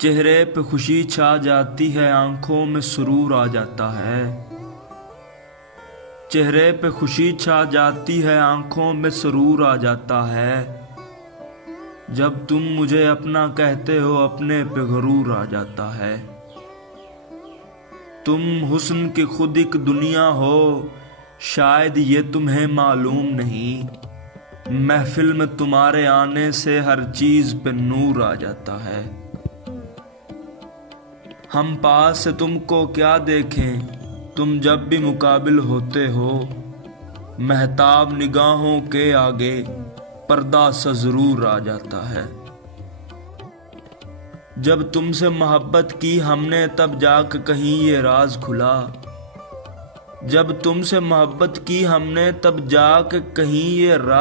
चेहरे पे खुशी छा जाती है, आंखों में सुरूर आ जाता है। चेहरे पे खुशी छा जाती है, आंखों में सुरूर आ जाता है। जब तुम मुझे अपना कहते हो, अपने पे गुरूर आ जाता है। तुम हुस्न की खुद एक दुनिया हो, शायद ये तुम्हें मालूम नहीं। महफिल में तुम्हारे आने से हर चीज पे नूर आ जाता है। हम पास से तुमको क्या देखें, तुम जब भी मुकाबिल होते हो। महताब निगाहों के आगे पर्दा सा जरूर आ जाता है। जब तुमसे मोहब्बत की हमने, तब जाके कहीं ये राज खुला। जब तुमसे मोहब्बत की हमने, तब जाके कहीं ये राज